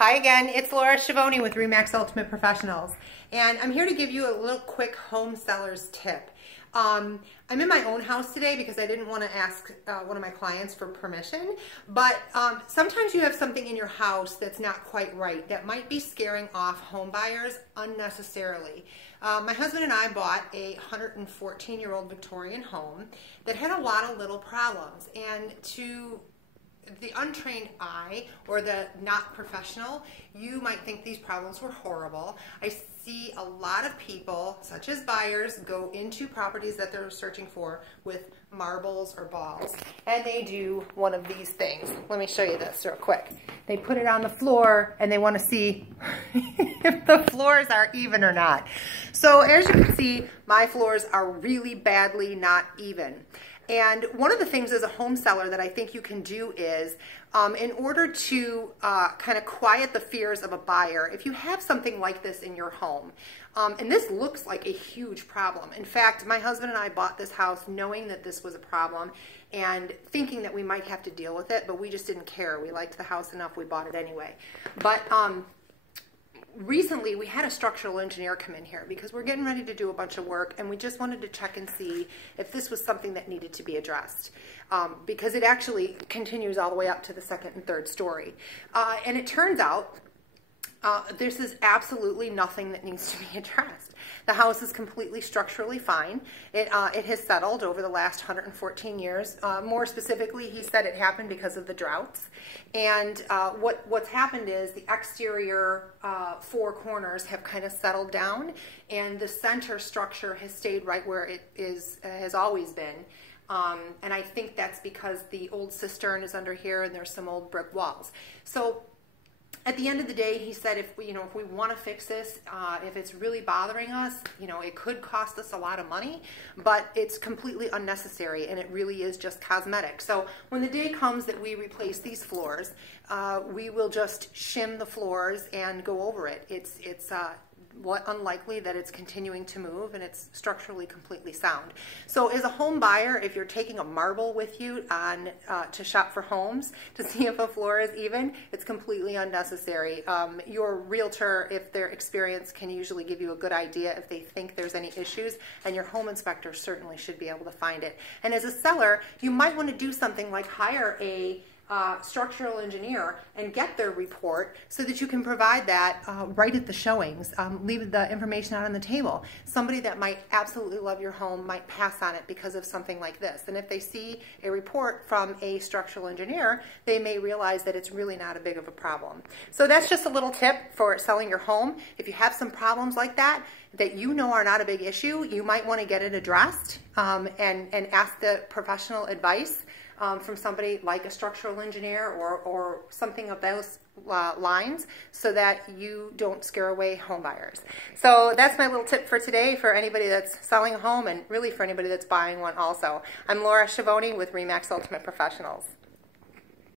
Hi again, it's Laura Schiavone with RE/MAX Ultimate Professionals, and I'm here to give you a little quick home seller's tip. I'm in my own house today because I didn't want to ask one of my clients for permission, but sometimes you have something in your house that's not quite right that might be scaring off home buyers unnecessarily. My husband and I bought a 114-year-old Victorian home that had a lot of little problems, and to the untrained eye or the not professional, you might think these problems were horrible. I see a lot of people, such as buyers, go into properties that they're searching for with marbles or balls, and they do one of these things. Let me show you this real quick. They put it on the floor and they want to see if the floors are even or not. So as you can see, my floors are really badly not even. And one of the things as a home seller that I think you can do is, in order to kind of quiet the fears of a buyer, if you have something like this in your home, and this looks like a huge problem. In fact, my husband and I bought this house knowing that this was a problem and thinking that we might have to deal with it, but we just didn't care. We liked the house enough, we bought it anyway. But recently we had a structural engineer come in here because we're getting ready to do a bunch of work, and we just wanted to check and see if this was something that needed to be addressed, because it actually continues all the way up to the second and third story. And it turns out this is absolutely nothing that needs to be addressed. The house is completely structurally fine. It has settled over the last 114 years. More specifically, he said it happened because of the droughts. And what's happened is the exterior four corners have kind of settled down, and the center structure has stayed right where it has always been. And I think that's because the old cistern is under here, and there's some old brick walls. So at the end of the day, he said, if we want to fix this, if it's really bothering us, it could cost us a lot of money, but it's completely unnecessary, and it really is just cosmetic. So when the day comes that we replace these floors, we will just shim the floors and go over it. It's unlikely that it's continuing to move, and it's structurally completely sound. So as a home buyer, if you're taking a marble with you on to shop for homes to see if a floor is even, it's completely unnecessary. Your realtor, if they're experienced, can usually give you a good idea if they think there's any issues, and your home inspector certainly should be able to find it. And as a seller, you might want to do something like hire a structural engineer and get their report so that you can provide that right at the showings. Leave the information out on the table. Somebody that might absolutely love your home might pass on it because of something like this. And if they see a report from a structural engineer, they may realize that it's really not a big of a problem. So that's just a little tip for selling your home. If you have some problems like that you know are not a big issue, you might want to get it addressed and ask the professional advice from somebody like a structural engineer or something of those lines, so that you don't scare away home buyers. So that's my little tip for today for anybody that's selling a home, and really for anybody that's buying one also. I'm Laura Schiavone with RE/MAX Ultimate Professionals.